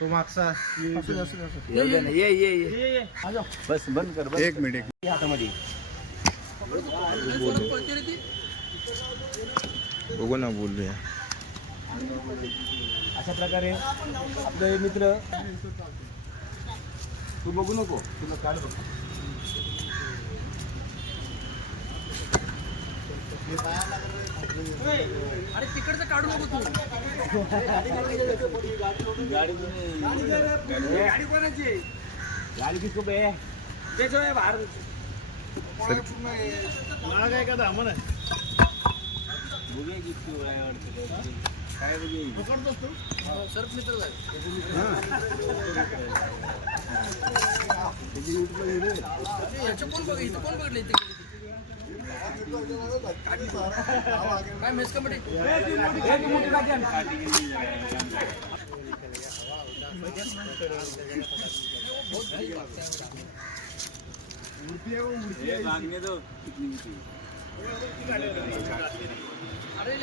तो मागचा येऊ दे ना, ये ये ये बस बंद कर बस एक मिनिट कर. हातामध्ये बघू ना बोलूया अशा प्रकारे आपले मित्र तू बघू नको तुला काढ बघ. अरे तिकडचं काढू नको तू. गाडी गाडी कोणाची? गाडी किसको बे ते जो आहे बाहेर बघूया किती वेळ आहे? वाटतं. काय बघूया सर्प मित्र याच्या कोण बघ इथं कोण बघितलं इथे काय मेस कमिटी? हे तो किती अरे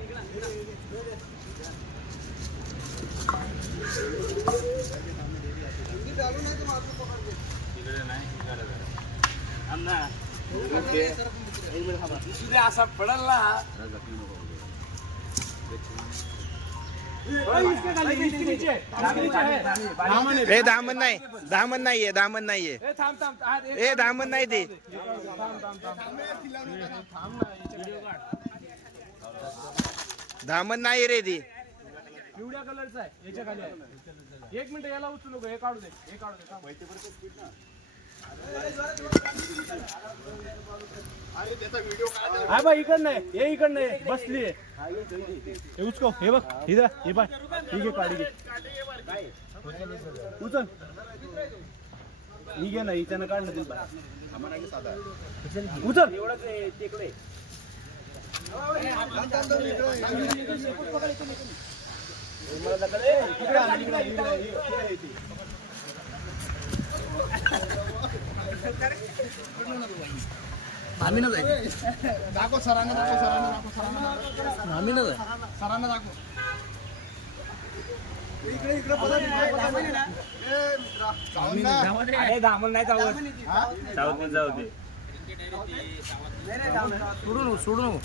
ले- तिकडे नाही इकडे जरा. थांब ना. ओके. तुझे असा पडल ना ए दामन नाही दामन नाहीये दामन नाहीये ए दामन नाही ते दामन नाही रे ती. पिवळ्या कलरचा आहे. याच्या खाली आहे. एक मिनिट याला उचलू नको हे काढू दे. हे काढू दे थांब. हा बा इकड नाही हे इकड नाही बसली हे उचको हे बघ इधर हे बघ ठीक आहे काढी घे. उचल. ही घे ना हिच्यानं काढलं तू उचल. आम्ही जाईल दाखव सरांना दाखव सरांना दाखव सरांना आम्ही ना जाईल सरांना दाखव दामन नाही जाऊ जाऊ दे जाऊ दे. सोडू नको सोडू नको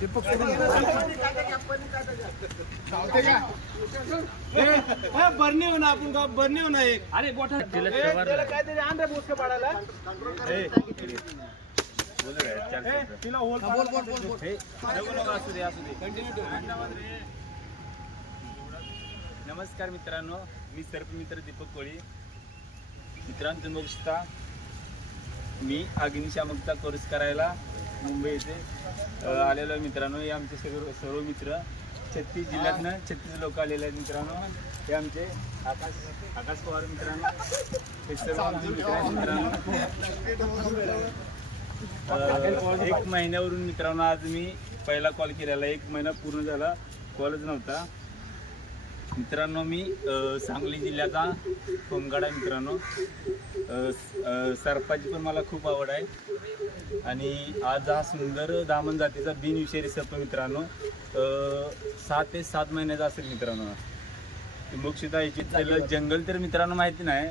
दीपक सोडू बरणी होणार आपण का बरणी होणार एक अरे बोटा काहीतरी तरी बोस रे पाडायला तिला होल बोल बोल बोल बोल नमस्कार मित्रांनो मी सर्प मित्र दीपक कोळी. मित्रांनो तुम्ही बघू शकता मी अग्निशामकता कोर्स करायला मुंबई येथे आलेलो आहे मित्रांनो हे आमचे सर्व सर्व मित्र. छत्तीस जिल्ह्यातनं छत्तीस लोक आलेले आहेत मित्रांनो. हे आमचे आकाश आकाश पवार मित्रांनो. हे सर्व आमचे मित्र आहेत मित्रांनो. एक महिन्यावरून मित्रांनो आज मी पहिला कॉल केलेला. एक महिना पूर्ण झाला. कॉलच नव्हता. मित्रांनो मी सांगली जिल्ह्याचा कोंगाड आहे मित्रांनो. सर्पाची पण मला खूप आवड आहे. आणि आज हा सुंदर दामन जातीचा बिनविषारी सर्प मित्रांनो. सहा ते सात महिन्याचा असेल मित्रांनो. मुक्षिता याची त्याला जंगल तर मित्रांनो माहिती नाही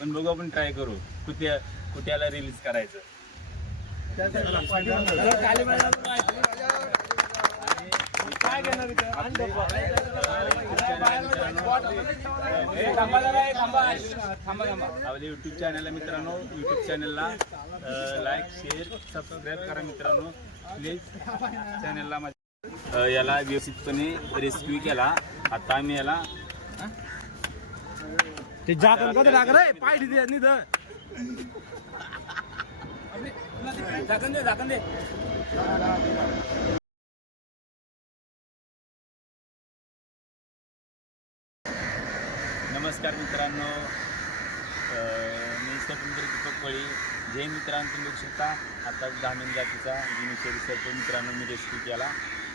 पण बघू आपण ट्राय करू. कुठ्या कुठ्याला रिलीज करायचं. काय घेणार इथे? आण डब्बा. आपल्या युट्यूब चॅनलला मित्रांनो. युट्यूब चॅनलला लाईक शेअर सबस्क्राईब करा मित्रांनो. प्लीज चॅनलला माझ्या याला व्यवस्थितपणे रेस्क्यू केला. आता आम्ही याला ते झाकण कधी टाक रे पाय तिथे निध झाकण दे झाकण दे. नमस्कार मित्रांनो. मी स्वतंत्र दीपक कोळी. जय मित्रांनो तुम्ही बघू शकता. आता ग्रामीण जातीचा जिनिशेरी रिसर्च मित्रांनो मी रेस्क्यू केला.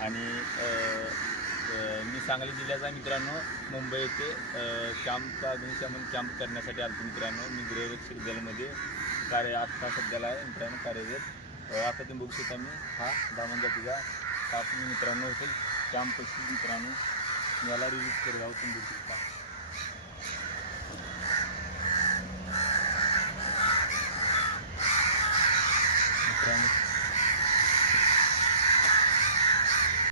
आणि मी सांगली जिल्ह्याचा मित्रांनो मुंबई येथे कॅम्पचा अग्निशमन कॅम्प करण्यासाठी आलो मित्रांनो. मी गृहरक्षक दलमध्ये कार्य आत्ता सध्याला आहे मित्रांनो कार्यरत. आता तुम्ही बघू शकता मी हा ग्रामीण जातीचा साप मित्रांनो इथे कॅम्पशी मित्रांनो याला रिलीज करत आहोत. तुम्ही बघू शकता.